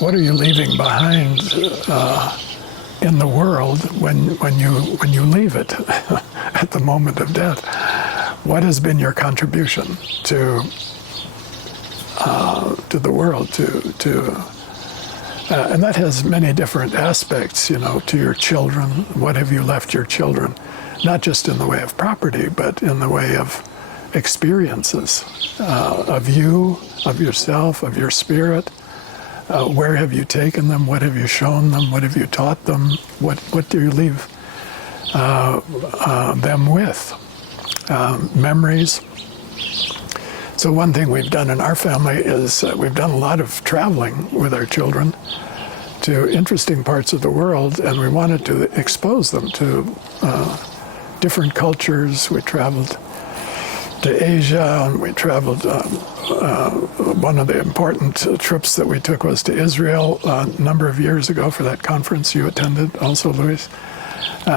what are you leaving behind in the world when you leave it at the moment of death? What has been your contribution to the world, and that has many different aspects, to your children. What have you left your children? Not just in the way of property, but in the way of experiences of you, of yourself, of your spirit. Where have you taken them? What have you shown them? What have you taught them? What do you leave them with? Memories. So one thing we've done in our family is we've done a lot of traveling with our children to interesting parts of the world, and we wanted to expose them to different cultures. We traveled to Asia, and we traveled, one of the important trips that we took was to Israel a number of years ago for that conference you attended also, Louis.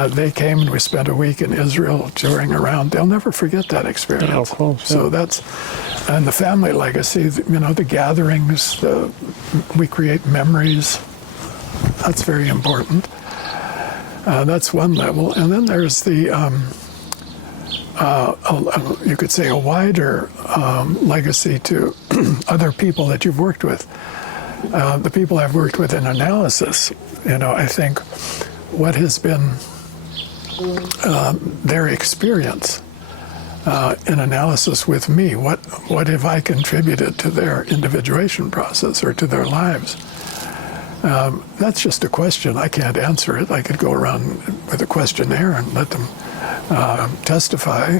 They came and we spent a week in Israel touring around. They'll never forget that experience. Yeah, of course, yeah. So that's, and the family legacy, the gatherings, we create memories. That's very important. That's one level. And then there's the, you could say, a wider legacy to other people that you've worked with. The people I've worked with in analysis, I think what has been their experience in analysis with me, what have I contributed to their individuation process or to their lives? That's just a question. I can't answer it. I could go around with a questionnaire and let them testify.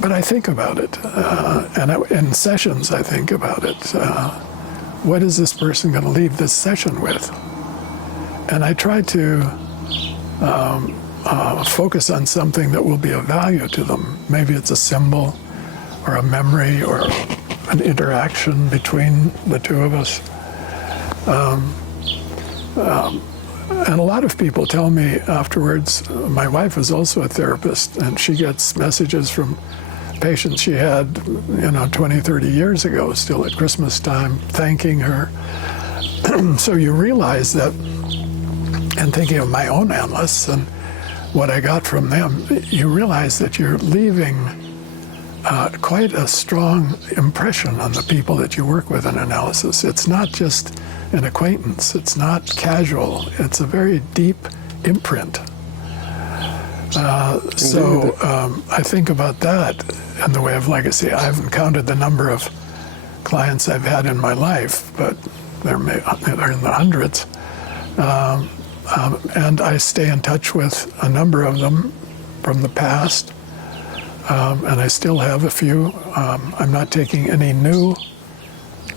But I think about it. And in sessions, I think about it. What is this person going to leave this session with? And I try to focus on something that will be of value to them. Maybe it's a symbol or a memory or an interaction between the two of us. And a lot of people tell me afterwards, my wife is also a therapist, and she gets messages from patients she had, 20, 30 years ago, still at Christmas time, thanking her. So you realize that, and thinking of my own analysts and what I got from them, you realize that you're leaving quite a strong impression on the people that you work with in analysis. It's not just an acquaintance. It's not casual. It's a very deep imprint. So I think about that in the way of legacy. I haven't counted the number of clients I've had in my life, but they're in the hundreds. And I stay in touch with a number of them from the past, and I still have a few. I'm not taking any new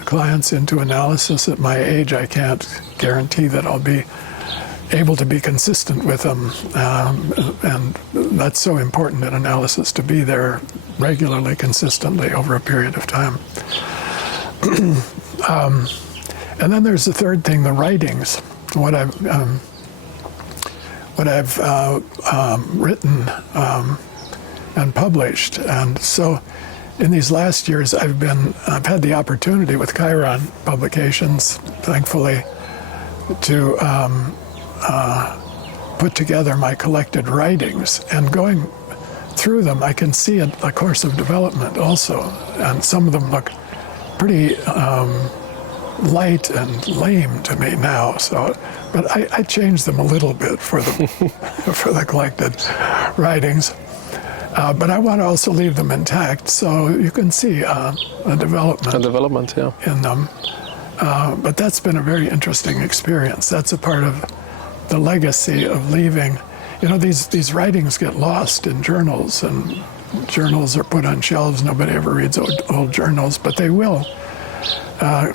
clients into analysis. At my age, I can't guarantee that I'll be able to be consistent with them, and that's so important in analysis, to be there regularly, consistently over a period of time. And then there's the third thing, the writings, what I've written and published. And so in these last years, I've had the opportunity with Chiron Publications, thankfully, to put together my collected writings. And going through them, I can see a course of development also. And some of them look pretty light and lame to me now. So, but I changed them a little bit for the for the collected writings. But I want to also leave them intact, so you can see a development. A development, yeah. In them. But that's been a very interesting experience. That's a part of the legacy of leaving. These writings get lost in journals, and journals are put on shelves. Nobody ever reads old journals, but they will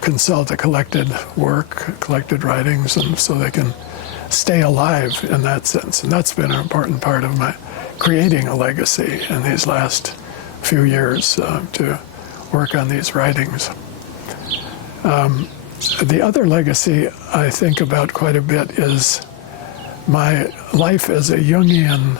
consult a collected work, collected writings, and so they can stay alive in that sense. And that's been an important part of my creating a legacy in these last few years, to work on these writings. The other legacy I think about quite a bit is my life as a Jungian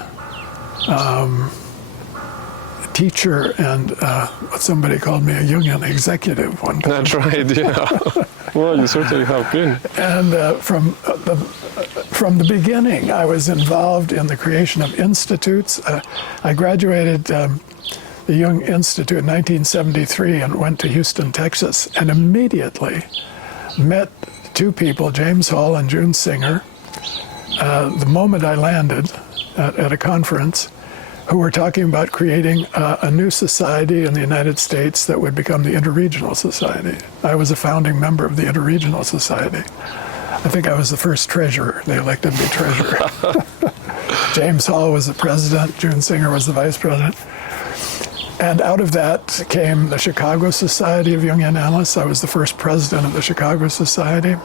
teacher and what somebody called me a Jungian executive one time. That's right, yeah. Well, you certainly have been. And from the beginning, I was involved in the creation of institutes. I graduated the Jung Institute in 1973 and went to Houston, Texas, and immediately met two people, James Hall and June Singer, the moment I landed at a conference, who were talking about creating a new society in the United States that would become the Interregional Society. I was a founding member of the Interregional Society. I think I was the first treasurer. They elected me treasurer. James Hall was the president. June Singer was the vice president. And out of that came the Chicago Society of Jungian Analysts. I was the first president of the Chicago Society.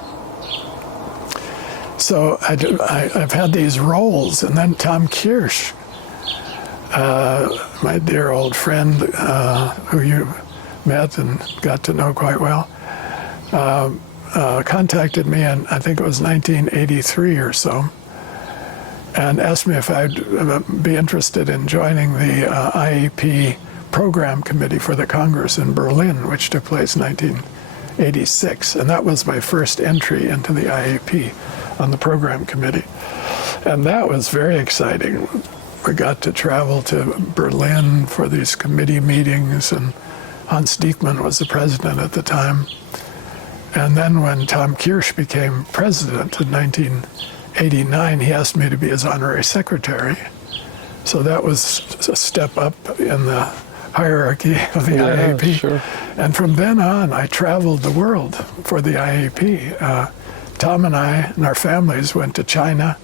So I've had these roles. And then Tom Kirsch, my dear old friend who you met and got to know quite well, contacted me in, I think it was 1983 or so, and asked me if I'd be interested in joining the IEP program committee for the Congress in Berlin, which took place in 1986. And that was my first entry into the IEP on the program committee. And that was very exciting. We got to travel to Berlin for these committee meetings, and Hans Diekmann was the president at the time. And then when Tom Kirsch became president in 1989, he asked me to be his honorary secretary. So that was a step up in the hierarchy of the IAP. Sure. And from then on, I traveled the world for the IAP. Tom and I and our families went to China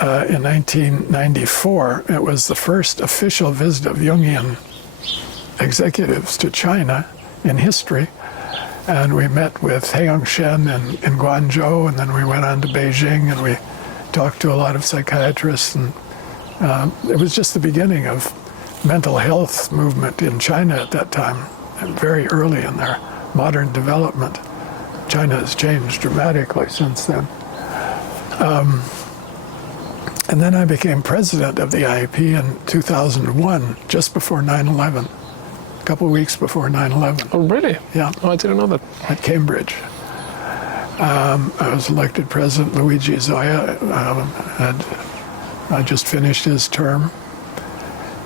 in 1994. It was the first official visit of Jungian executives to China in history. And we met with Heiyang Shen in Guangzhou, and then we went on to Beijing, and we talked to a lot of psychiatrists. And it was just the beginning of mental health movement in China at that time, and very early in their modern development. China has changed dramatically since then. And then I became president of the IEP in 2001, just before 9/11, a couple of weeks before 9/11. Oh, really? Yeah. Oh, I didn't know that. At Cambridge. I was elected president. Luigi Zoya had just finished his term.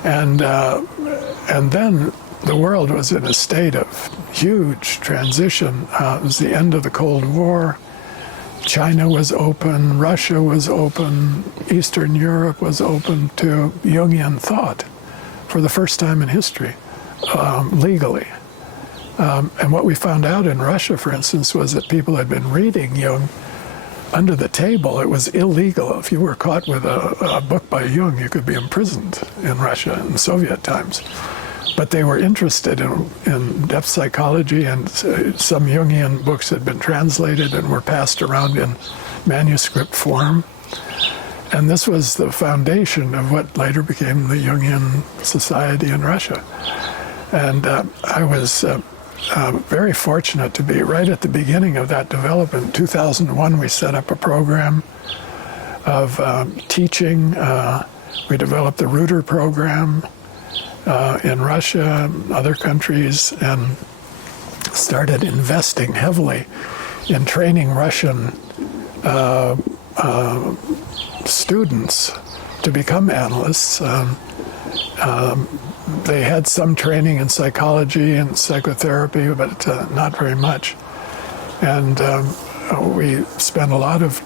And then the world was in a state of huge transition. It was the end of the Cold War. China was open, Russia was open, Eastern Europe was open to Jungian thought for the first time in history, legally. And what we found out in Russia, for instance, was that people had been reading Jung under the table. It was illegal. If you were caught with a book by Jung, you could be imprisoned in Russia in Soviet times. But they were interested in depth psychology, and some Jungian books had been translated and were passed around in manuscript form. And this was the foundation of what later became the Jungian Society in Russia. And I was very fortunate to be right at the beginning of that development. In 2001, we set up a program of teaching. We developed the Reuter program in Russia, other countries, and started investing heavily in training Russian students to become analysts. They had some training in psychology and psychotherapy, but not very much. And we spent a lot of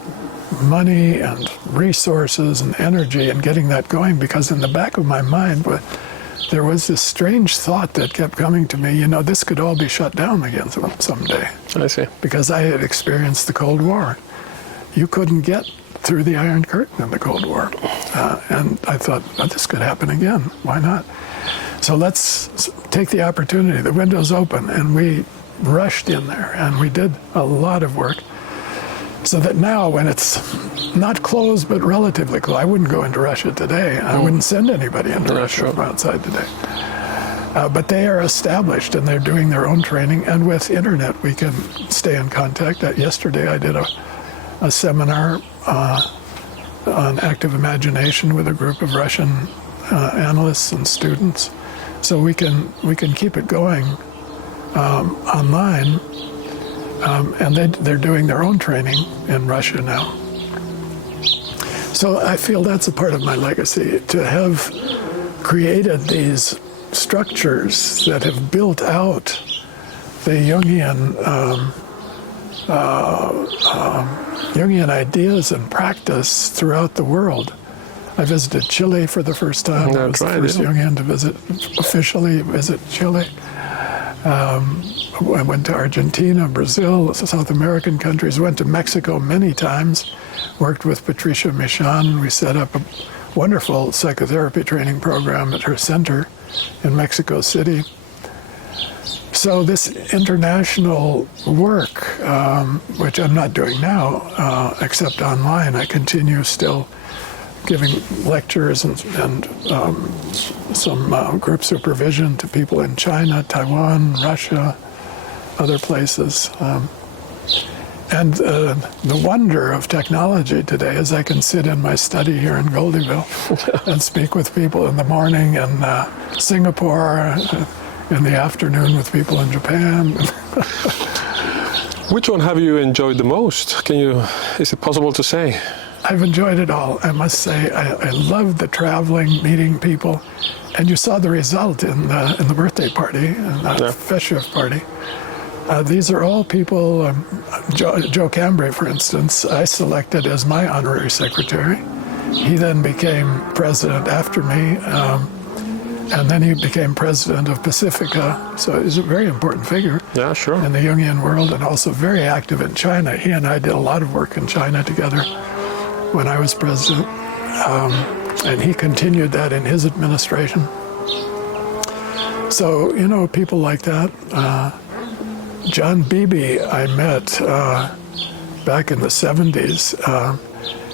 money and resources and energy in getting that going, because in the back of my mind, there was this strange thought that kept coming to me, this could all be shut down again someday. I see. Because I had experienced the Cold War. You couldn't get through the Iron Curtain in the Cold War. And I thought, this could happen again. Why not? So let's take the opportunity. The window's open, and we rushed in there, and we did a lot of work. So that now, when it's not closed, but relatively closed, I wouldn't go into Russia today. I wouldn't send anybody into Russia from outside today. But they are established, and they're doing their own training. And with internet, we can stay in contact. Yesterday, I did a seminar on active imagination with a group of Russian analysts and students, so we can keep it going online. And they're doing their own training in Russia now. So I feel that's a part of my legacy, to have created these structures that have built out the Jungian ideas and practice throughout the world. I visited Chile for the first time. I was the first Jungian to officially visit Chile. I went to Argentina, Brazil, South American countries, went to Mexico many times, worked with Patricia Michan. We set up a wonderful psychotherapy training program at her center in Mexico City. So this international work, which I'm not doing now, except online, I continue still giving lectures and some group supervision to people in China, Taiwan, Russia, other places. And the wonder of technology today is I can sit in my study here in Goldiwil and speak with people in the morning in Singapore, in the afternoon with people in Japan. Which one have you enjoyed the most? Is it possible to say? I've enjoyed it all. I must say, I love the traveling, meeting people, and you saw the result in the birthday party, in the festive party. These are all people. Joe Cambray, for instance, I selected as my honorary secretary. He then became president after me, and then he became president of Pacifica. So he's a very important figure in the Jungian world, and also very active in China. He and I did a lot of work in China together when I was president, and he continued that in his administration. So, people like that. John Beebe I met back in the 70s,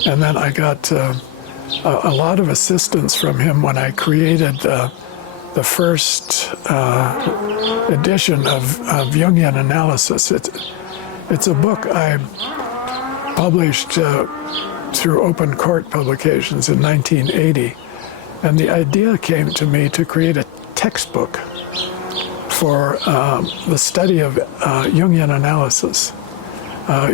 and then I got a lot of assistance from him when I created the first edition of Jungian analysis. It's a book I published through Open Court Publications in 1980, and the idea came to me to create a textbook for the study of Jungian analysis,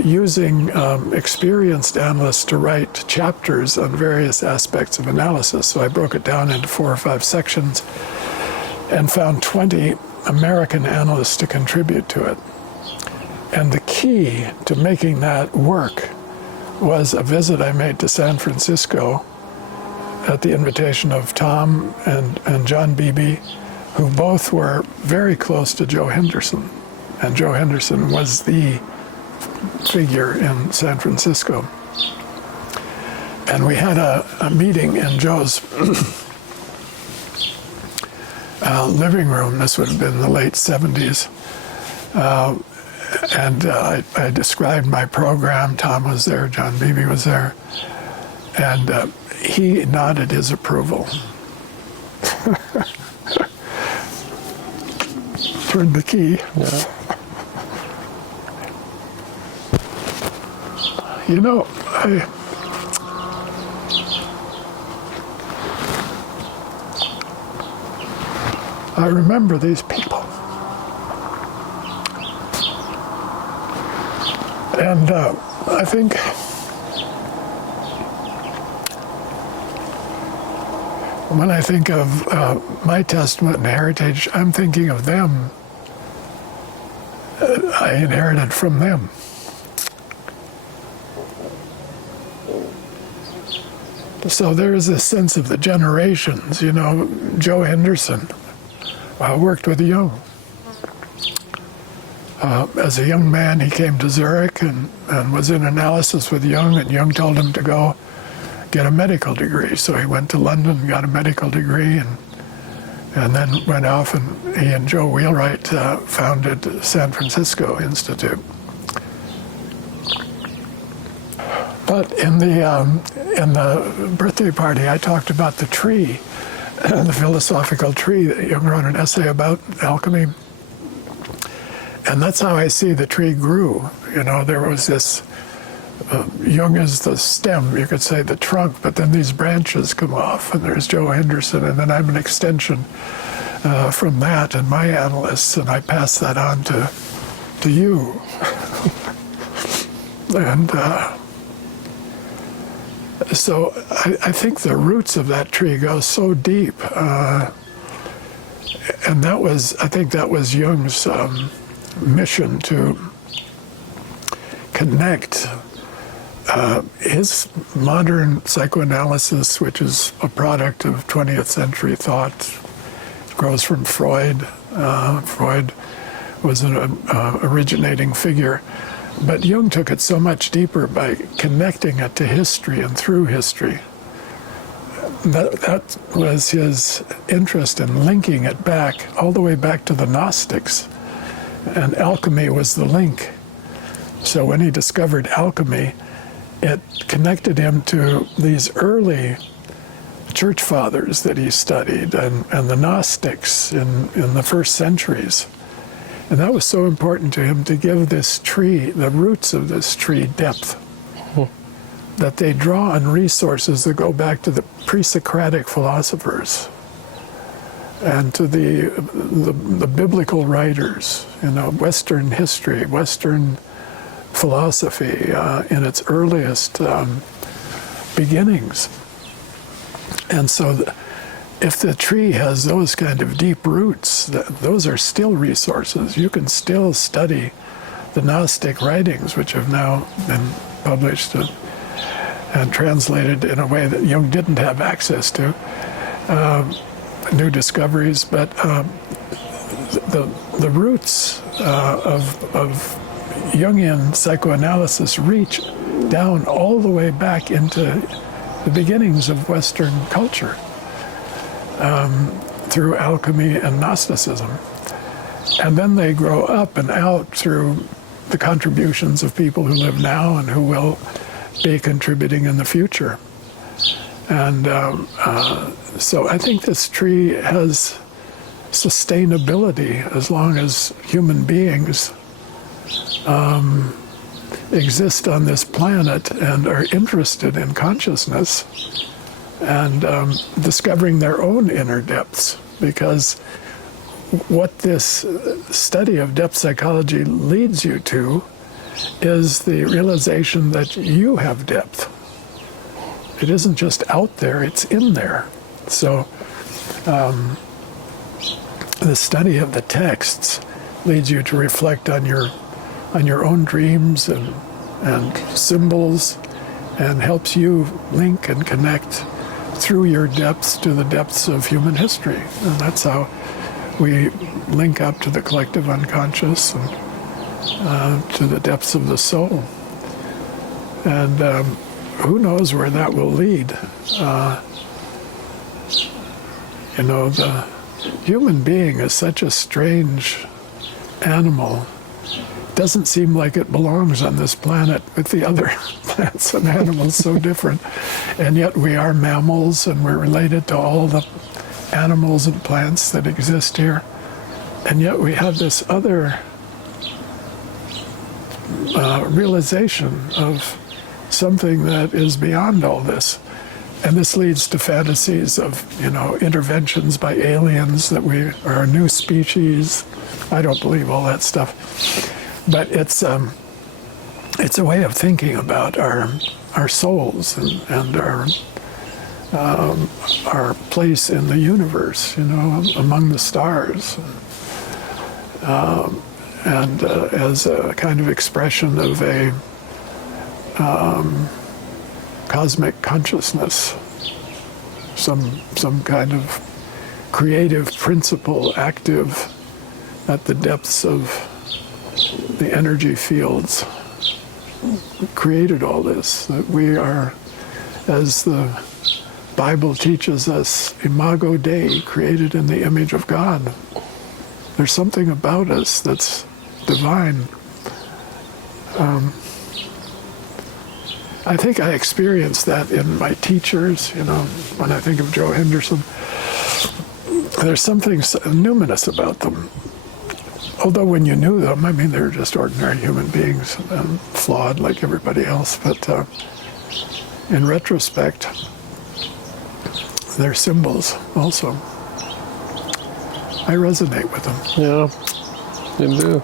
using experienced analysts to write chapters on various aspects of analysis. So I broke it down into 4 or 5 sections and found 20 American analysts to contribute to it. And the key to making that work was a visit I made to San Francisco at the invitation of Tom and John Beebe, who both were very close to Joe Henderson. And Joe Henderson was the figure in San Francisco. And we had a meeting in Joe's living room. This would have been the late 70s. And I described my program. Tom was there, John Beebe was there. And he nodded his approval. Turned the key. I remember these people. And I think when I think of my testament and heritage, I'm thinking of them. I inherited from them. So there is this sense of the generations. Joe Henderson worked with Jung. As a young man, he came to Zurich and was in analysis with Jung, and Jung told him to go get a medical degree. So he went to London, got a medical degree, and then went off, and he and Joe Wheelwright founded San Francisco Institute. But in the birthday party, I talked about the tree, the philosophical tree that Jung wrote an essay about alchemy. And that's how I see the tree grew. There was this Jung is the stem, you could say the trunk, but then these branches come off, and there's Joe Henderson, and then I'm an extension from that and my analysts, and I pass that on to you. And so I think the roots of that tree go so deep, and I think that was Jung's mission, to connect his modern psychoanalysis, which is a product of 20th century thought, grows from Freud. Freud was an originating figure. But Jung took it so much deeper by connecting it to history and through history. That was his interest in linking it back, all the way back to the Gnostics. And alchemy was the link. So when he discovered alchemy, it connected him to these early church fathers that he studied and the Gnostics in the first centuries. And that was so important to him, to give this tree, the roots of this tree, depth. That they draw on resources that go back to the pre-Socratic philosophers and to the biblical writers, Western history, Western philosophy in its earliest beginnings. And so if the tree has those kind of deep roots, those are still resources. You can still study the Gnostic writings, which have now been published and translated in a way that Jung didn't have access to, new discoveries. But the roots of Jungian psychoanalysis reach down all the way back into the beginnings of Western culture. Through alchemy and Gnosticism. And then they grow up and out through the contributions of people who live now and who will be contributing in the future. And so I think this tree has sustainability as long as human beings exist on this planet and are interested in consciousness and discovering their own inner depths, because what this study of depth psychology leads you to is the realization that you have depth. It isn't just out there, it's in there. So the study of the texts leads you to reflect on your own dreams and symbols, and helps you link and connect through your depths to the depths of human history. And that's how we link up to the collective unconscious and to the depths of the soul. And who knows where that will lead. The human being is such a strange animal. It doesn't seem like it belongs on this planet with the other plants and animals, so different. And yet we are mammals, and we're related to all the animals and plants that exist here. And yet we have this other realization of something that is beyond all this. And this leads to fantasies of, interventions by aliens, that we are a new species. I don't believe all that stuff. But it's a way of thinking about our souls and our place in the universe, among the stars, and as a kind of expression of a cosmic consciousness, some kind of creative principle active at the depths of the energy fields. Created all this, that we are, as the Bible teaches us, imago Dei, created in the image of God. There's something about us that's divine. I think I experienced that in my teachers, when I think of Joe Henderson. There's something numinous about them. although when you knew them, I mean, they're just ordinary human beings and flawed like everybody else. But in retrospect, they're symbols also. I resonate with them. Yeah, you do.